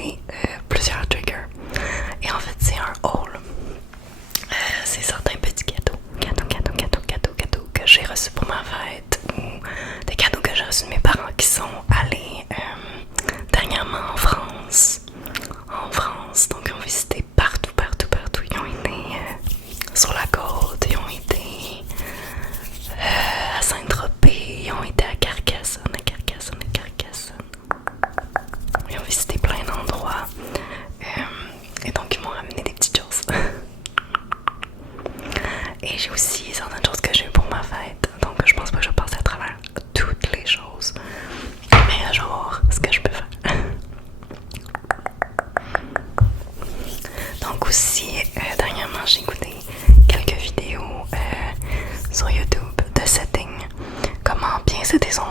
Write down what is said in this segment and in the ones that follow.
utiliser plusieurs triggers. Et en fait, c'est un haul. C'est certains petits cadeaux que j'ai reçus pour ma fête ou des cadeaux que j'ai reçus de mes parents qui sont allés dernièrement en France. Donc ils ont visité partout. Ils ont été sur la côte, ils ont été à Saint-Tropez, ils ont été à Carcassonne. Ils ont visité plein d'endroits. Et donc ils m'ont ramené des petites choses. Et j'ai aussi certaines choses que j'ai eues pour ma fête. Donc je pense pas que je vais passer à travers toutes les choses. Mais genre, ce que je peux faire. Donc aussi, dernièrement j'ai écouté quelques vidéos sur YouTube de setting. Comment bien setter son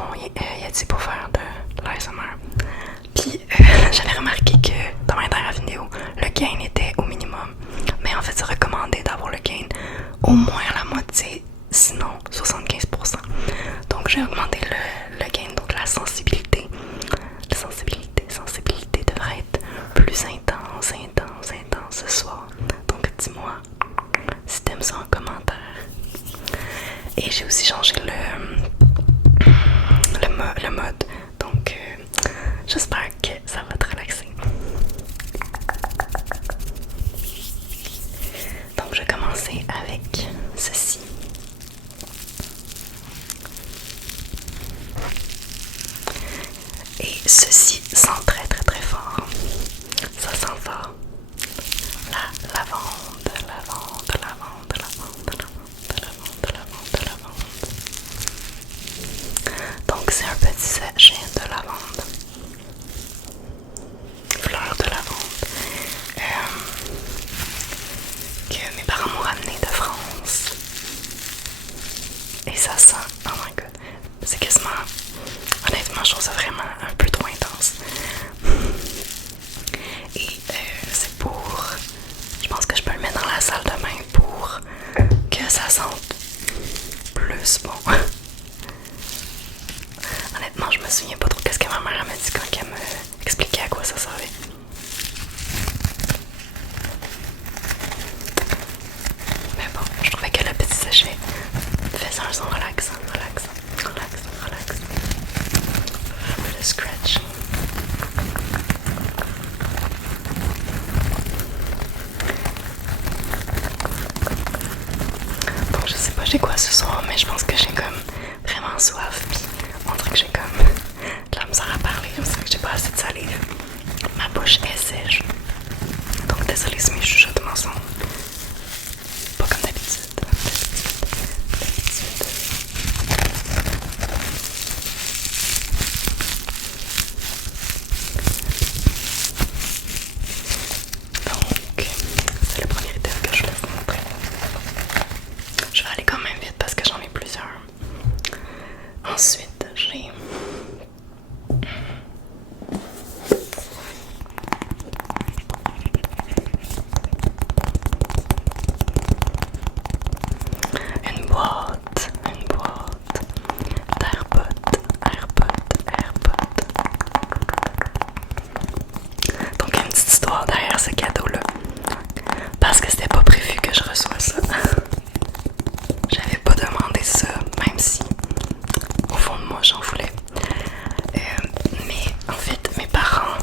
Yeti pour faire de l'ASMR. Puis j'avais remarqué que dans ma dernière vidéo, le gain était au minimum. Mais en fait, c'est recommandé d'avoir le gain au moins à la moitié, sinon 75%. Donc j'ai augmenté le gain, donc la sensibilité. La sensibilité devrait être plus intense ce soir. Donc dis-moi si t'aimes ça en commentaire. Et j'ai aussi changé le mode. Donc j'espère que ça va te relaxer. Donc je vais commencer avec ceci. Et ceci sent très fort. Ça sent fort. La lavande. Donc c'est un petit sachet de lavande. Fleur de lavande. Que mes parents m'ont ramené de France. Et ça sent, oh my god, c'est quasiment, honnêtement je trouve ça vraiment un peu trop intense. Et c'est pour, je pense que je peux le mettre dans la salle de bain pour que ça sente plus bon. Honnêtement je me souviens pas trop qu'est-ce que ma mère m'a dit quand elle me expliquait à quoi ça servait. Mais bon, je trouvais que le petit sachet faisait un son relaxant. Un peu de scratching. Donc je sais pas j'ai quoi ce soir, mais je pense que j'ai comme vraiment soif. Puis on dirait que j'ai comme de la misère à parler, on dirait que j'ai pas assez de salive. Ma bouche est sèche. Donc désolé si mes chuchotements sont pas comme d'habitude. Donc, c'est le premier item que je voulais vous montrer. Je vais aller quand même vite parce que j'en ai plusieurs. Ensuite, j'ai une boîte d'AirPods. Donc une petite histoire derrière ce cadeau-là. Parce que c'était pas prévu que je reçois ça. J'avais pas demandé ça, même si au fond de moi j'en voulais. Mais en fait, mes parents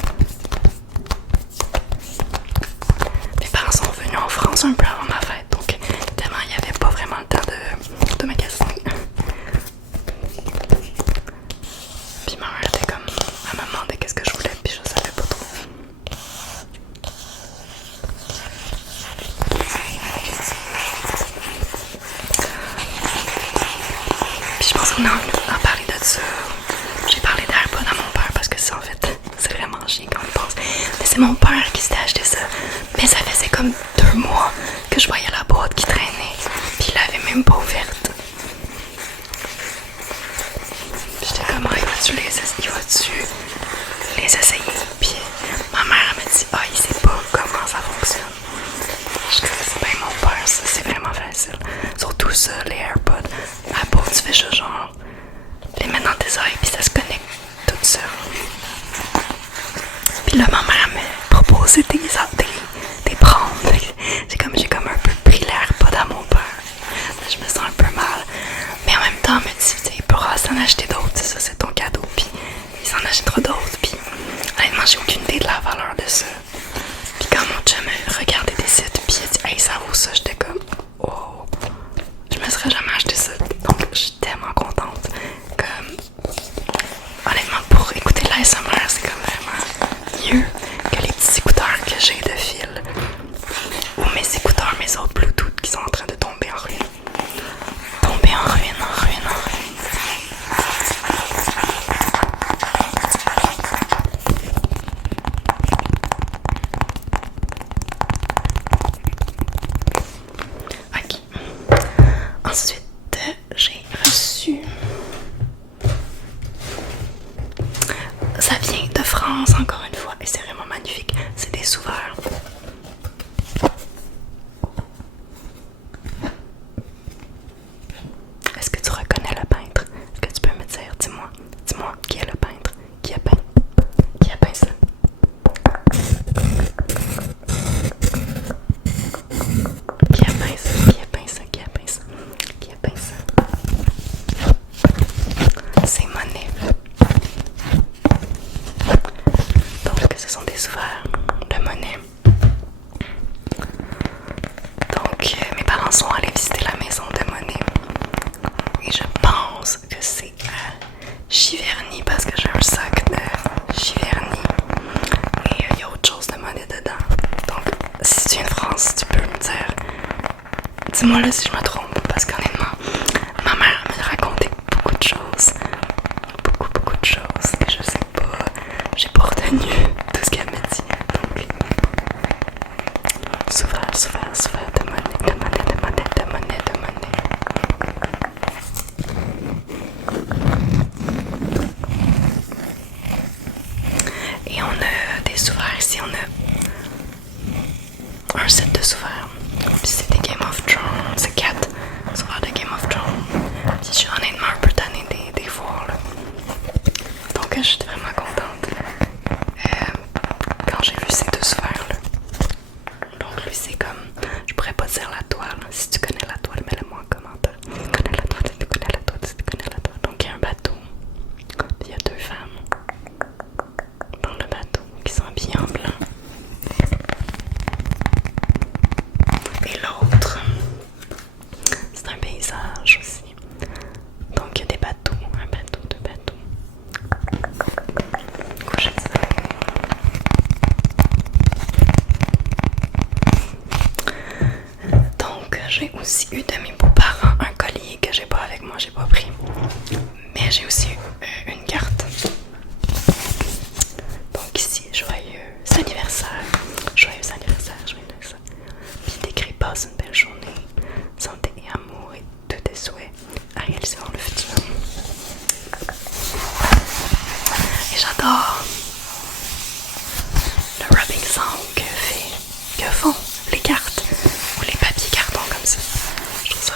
sont venus en France un peu avant ma fête, donc tellement il n'y avait pas vraiment le temps de magasiner. Puis ma mère était comme, elle m'a demandé qu'est-ce que je voulais, puis je savais pas trop. Puis je pense qu'on a en parlé de ça. J'ai parlé d'AirPods à mon père parce que ça en fait c'est vraiment chiant quand on y pense. Mais c'est mon père qui s'était acheté ça. Mais ça faisait comme 2 mois que je voyais la boîte qui traînait. Puis il l'avait même pas ouverte. Puis j'étais comme, il va-tu les essayer? Puis ma mère m'a dit, il sait pas comment ça fonctionne. Je dis, c'est bien mon père, ça c'est vraiment facile. Surtout ça, les AirPods. À part tu fais juste genre les mettre dans tes oreilles puis ça se connecte tout seul. Puis là ma mère supposé des prendre. J'ai comme un peu pris l'air pas dans mon père. Je me sens un peu mal. Mais en même temps, me dit, il pourra s'en acheter d'autres. Ça, c'est ton cadeau. Puis il s'en achètera d'autres. Puis honnêtement, j'ai aucune idée de la valeur de ça. Puis quand mon chum regardait des sites, puis il a dit, hey, ça vaut ça, j'étais comme, oh, je me serais jamais acheté ça. Donc, je suis tellement contente. Comme, honnêtement, pour écouter l'ASMR, c'est comme vraiment mieux que les petits écouteurs que j'ai de fil. Ou mes écouteurs, mes autres Bluetooth qui sont en train de tomber en ruine. Tomber en ruine, en ruine, en ruine. Ok. Ensuite, j'ai reçu. Ça vient de France encore une fois et c'est vraiment magnifique. C'est des sous-verts. Est-ce que tu reconnais le peintre? Est-ce que tu peux me dire? Dis-moi qui est le peintre? Qui a peint? Qui a peint ça? Qui a peint ça? Qui a peint ça? Qui a peint ça? Qui a peint ça? C'est Monet. Donc ce sont des sous-verts de Monet. Donc mes parents sont allés visiter la maison de Monet. Et je pense que c'est à Giverny parce que j'ai un sac de Giverny. Et il y a autre chose de Monet dedans. Donc si tu viens de France, tu peux me dire. Dis-moi là si je me trompe. Parce qu'honnêtement, ma mère me racontait beaucoup de choses. Beaucoup de choses. Et je sais pas. J'ai pas retenu tout ce qu'elle me dit. Donc souvent de Monet, de Monet, de Monet, de Monet, de Monet. Et on a des sous-verts ici, on a un set de sous-verts. Puis c'est des Game of Thrones, c'est 4 sous-verts de Game of Thrones. Puis je suis honnêtement un peu tannée des foires là. Donc je suis vraiment contente quand j'ai vu ces deux sous-verts là. Donc lui c'est comme, je pourrais pas dire la toile. Si tu connais la toile, mets-le moi en commentaire. Si tu connais la toile, si tu connais la toile, si tu connais la toile. Donc il y a un bateau. Puis il y a deux femmes dans le bateau qui sont habillées en blanc. Et l'autre, c'est un paysage aussi. Donc il y a des bateaux, un bateau, deux bateaux. Coucher de soleil. Donc j'ai aussi eu de mes beaux-parents un collier que j'ai pas avec moi, j'ai pas pris. Mais j'ai aussi eu une carte. Donc ici, joyeux anniversaire. Joyeux anniversaire, joyeux anniversaire. Puis il écrit passe une belle journée. Santé et amour et tous tes souhaits à réaliser dans le futur. Et j'adore le rubbing sound que font les cartes ou les papiers cartons comme ça. Je trouve ça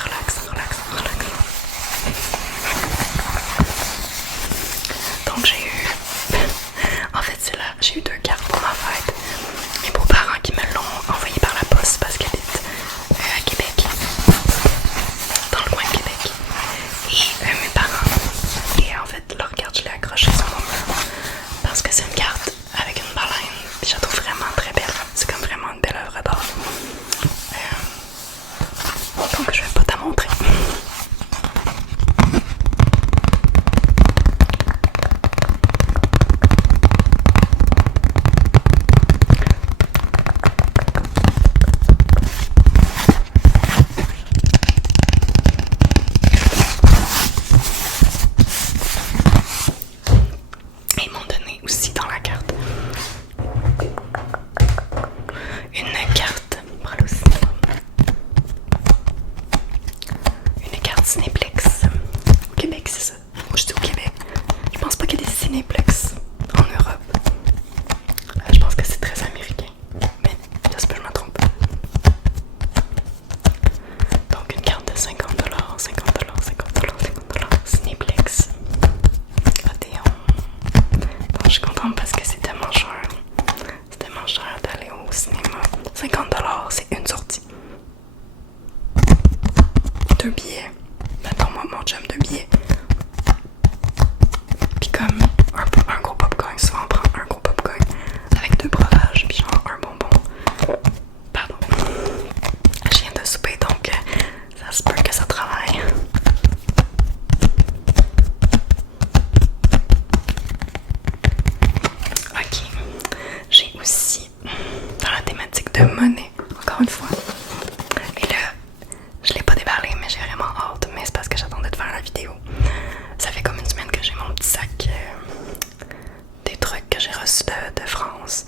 de France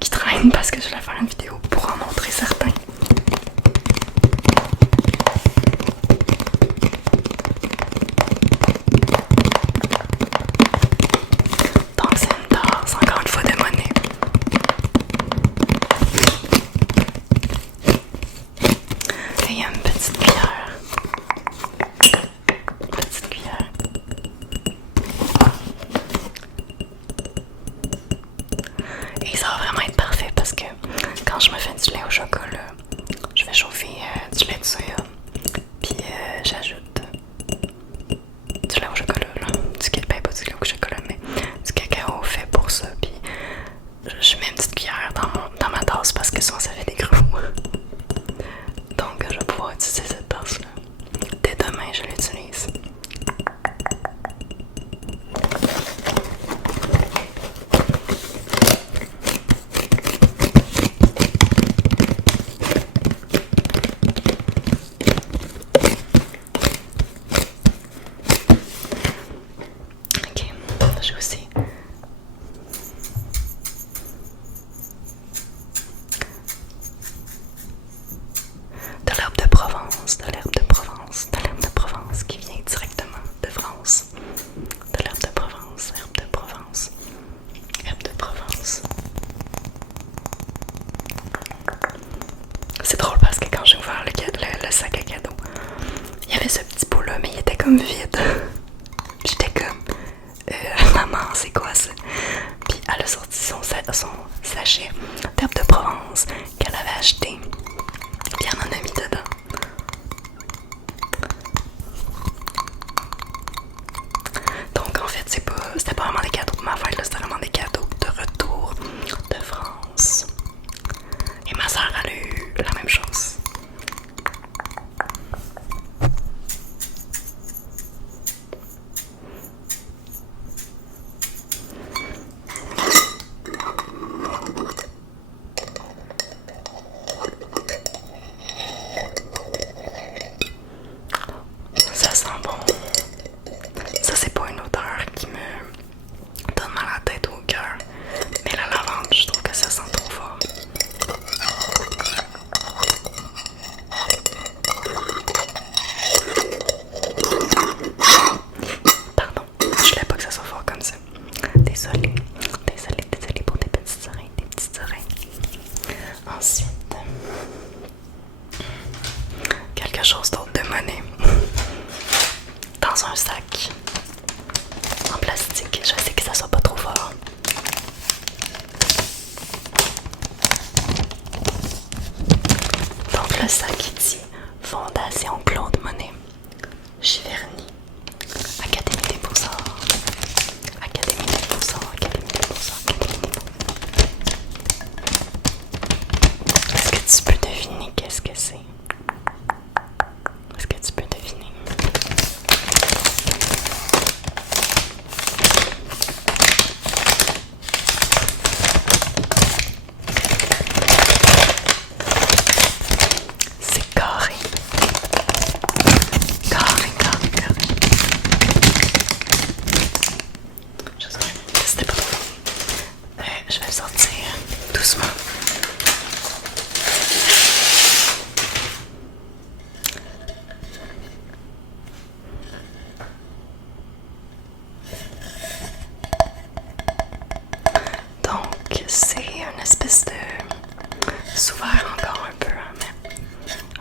qui traînent parce que je voulais faire une vidéo pour en montrer certains. Donc c'est une tasse, encore une fois de monnaie. Et il y a une petite cuillère. Petite cuillère. Et ça va vraiment être parfait parce que quand je me fais du lait au chocolat, je vais chauffer du lait de soya. Puis j'ajoute du lait au chocolat, là. Ben, pas du lait au chocolat, mais du cacao fait pour ça. Puis je mets une petite cuillère dans ma tasse parce que sinon ça fait des grumeaux. Donc je vais pouvoir utiliser cette tasse-là. Dès demain, je l'utilise. Ok, j'ai aussi de l'herbe de Provence, de l'herbe de Provence, de l'herbe de Provence qui vient directement de France. De l'herbe de Provence, herbe de Provence, herbe de Provence. C'est drôle parce que quand j'ai ouvert le sac à cadeau, il y avait ce petit pot là, mais il était comme vide. J'étais comme, maman, c'est quoi ça? Puis elle a sorti son sachet d'herbe de Provence qu'elle avait acheté. Puis elle en a mis dedans. Donc en fait, c'était pas vraiment des cadeaux pour ma fête, là, c'était vraiment des cadeaux de retour de France. Et ma soeur, elle a eu la même chose. Ça sent bon. Ça, c'est pas une odeur qui me donne mal à la tête ou au cœur. Mais la lavande, je trouve que ça sent trop fort. Pardon, je voulais pas que ça soit fort comme ça. Désolée. Désolée pour tes petites oreilles. Ensuite, quelque chose d'autre de monnaie. Dans un sac en plastique. Je sais que ça soit pas trop fort. Donc le sac qui dit Fondation Claude Monet, Giverny, Académie des Beaux-Arts, Académie des Beaux-Arts, Académie des Beaux-Arts, Académie des Beaux-Arts. Est-ce que tu peux deviner qu'est-ce que c'est? Est-ce que tu peux deviner? C'est carré. Carré. Je sais pas, c'était pas trop. Je vais le sortir doucement. Donc, c'est une espèce de sous-verre encore un peu, hein, mais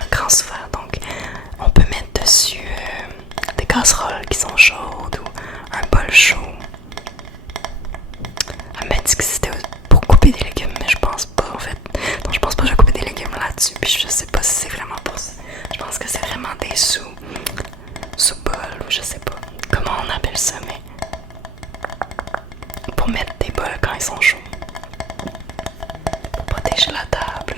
un grand sous-verre. Donc, on peut mettre dessus des casseroles qui sont chaudes ou un bol chaud. Elle m'a dit que c'était pour couper des légumes, mais je pense pas en fait. Donc, je pense pas que je vais couper des légumes là-dessus. Puis, je sais pas si c'est vraiment pour ça. Je pense que c'est vraiment des sous-bols ou je sais pas comment on appelle ça, mais pour mettre des bols quand ils sont chauds. Pour protéger la table.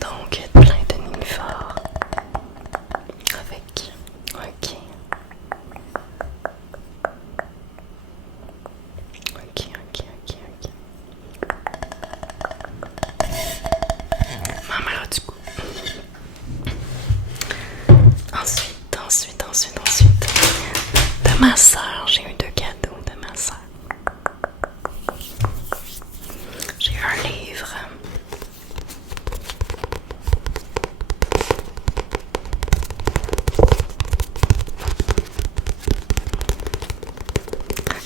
Donc, plein de nénuphars avec. Ok.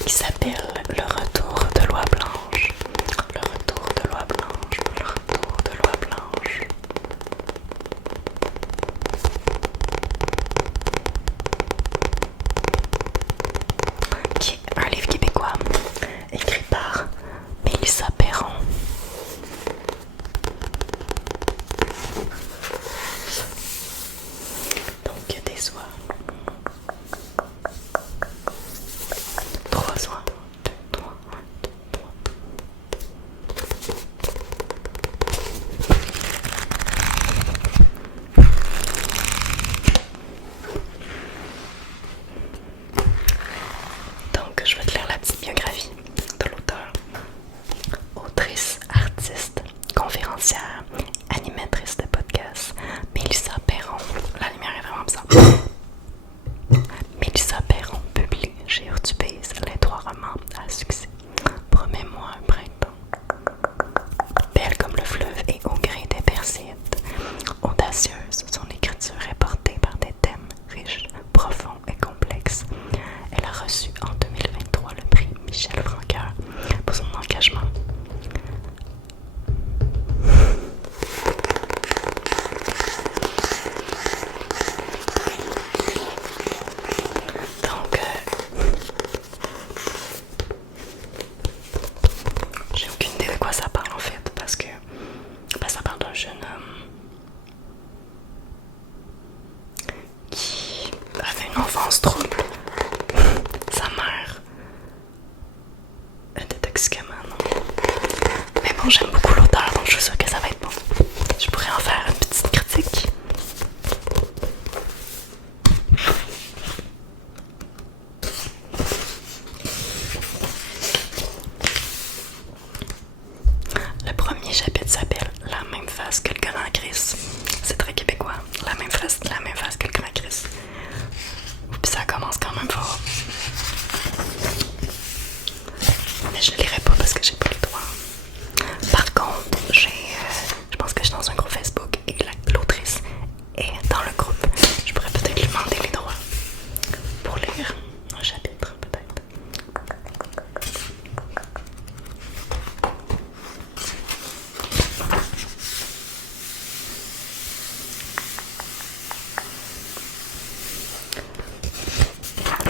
qui s'appelle Le Retour de Loi Blanche. Le Retour de Loi Blanche. Le Retour de Loi Blanche. Qui est un livre québécois écrit par Mélissa Perron. Donc il y a des oies. 3 oies. 2, 3, 1, 2, 3. Donc je vais te lire la petite biographie de l'auteur. Autrice, artiste, conférencière, animatrice de podcast, Mélissa Perron. La lumière est vraiment bizarre. Mélissa Perron publie chez Urtubise les 3 romans à succès. Promets-moi un printemps. Belle comme le fleuve et au gré des Perséides. Audacieuse, son écriture est portée par des thèmes riches, profonds et complexes. Elle a reçu en 2023 le prix Michel Francoeur pour son engagement. Donc, j'ai aucune idée de quoi ça parle en fait, parce que ça parle d'un jeune homme qui avait une enfance trouble. Sa mère était toxicomane. Mais bon, j'aime beaucoup l'auteur, donc je suis sûre que ça va être bon. Je pourrais en faire une petite critique. Le premier chapitre s'appelle La même face que le gars en crise. C'est très québécois. La même face que le gars en crise. Puis ça commence quand même fort. Mais je lirai pas parce que j'ai pas les droits. Par contre, je pense que je suis dans un groupe Facebook et l'autrice est dans le groupe. Je pourrais peut-être lui demander les droits pour lire un chapitre, peut-être.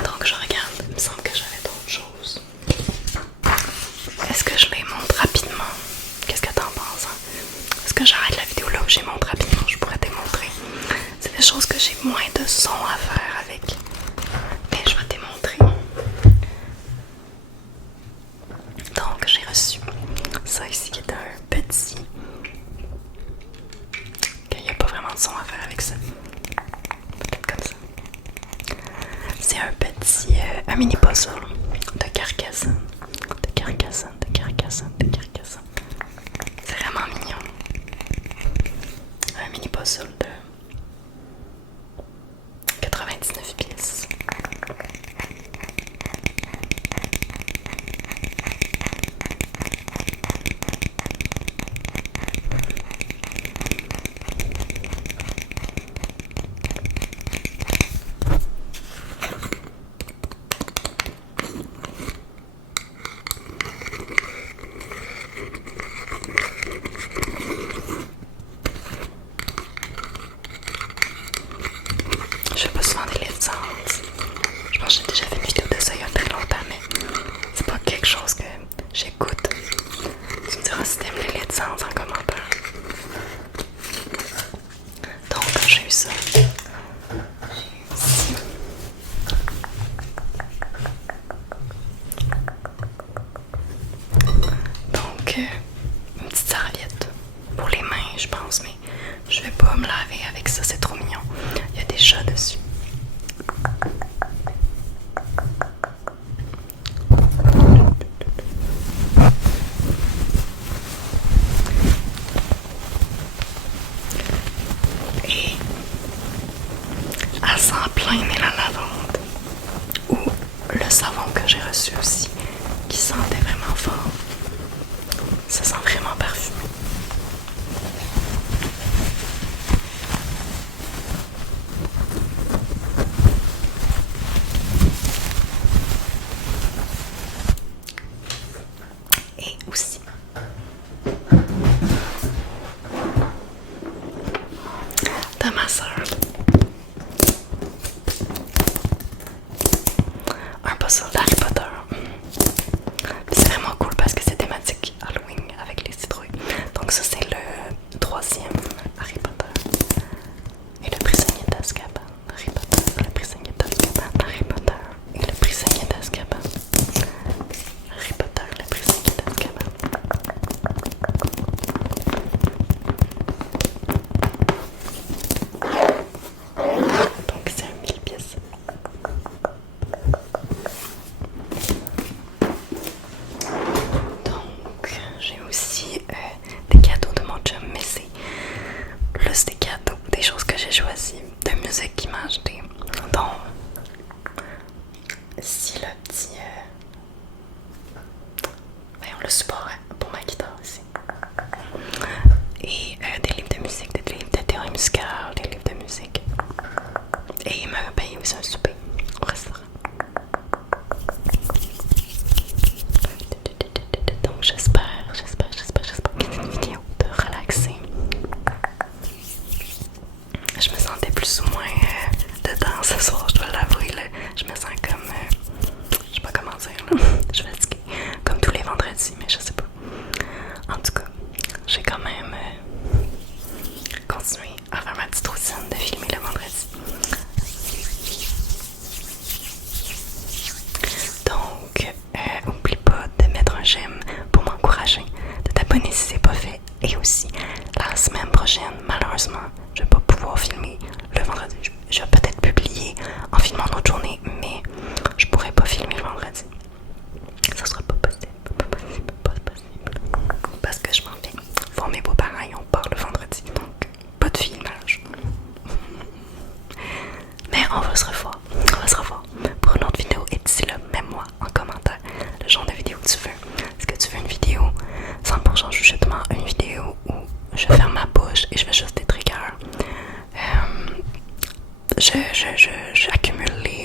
Donc je regarde, il me semble que j'avais d'autres choses. Est-ce que je les montre rapidement? Qu'est-ce que t'en penses? Est-ce que j'arrête la vidéo là où je les montre rapidement? Je pourrais te montrer. C'est des choses que j'ai moins de son à faire avec. Mais je vais te montrer. Donc j'ai reçu ça ici qui est un petit. Il n'y a pas vraiment de son à faire avec ça. Peut-être comme ça. C'est un petit, un mini puzzle de Carcassonne. C'est vraiment mignon. Un mini puzzle de 99 pièces. Je fais pas souvent des livres de sens. Je pense que j'ai déjà fait une vidéo de ça il y a très longtemps, mais c'est pas quelque chose que j'écoute. Tu me diras si t'aimes les livres de sens en commentaire. Donc j'ai eu ça. J'ai eu ici. Donc une petite serviette pour les mains, je pense, mais je vais pas me laver avec ça, c'est trop mignon. Il y a des chats dessus. Et elle sent plein mais la lavande. Ou le savon que j'ai reçu aussi, qui sentait vraiment fort. Ça tu veux? Est-ce que tu veux une vidéo 100% chuchotement, une vidéo où je ferme ma bouche et je fais juste des triggers? J'accumule les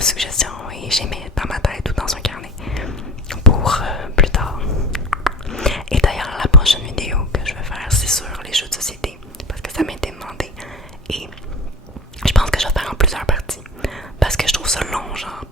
suggestions et j'ai mis dans ma tête ou dans un carnet pour plus tard. Et d'ailleurs, la prochaine vidéo que je vais faire, c'est sur les jeux de société parce que ça m'a été demandé et je pense que je vais faire en plusieurs parties parce que je trouve ça long, genre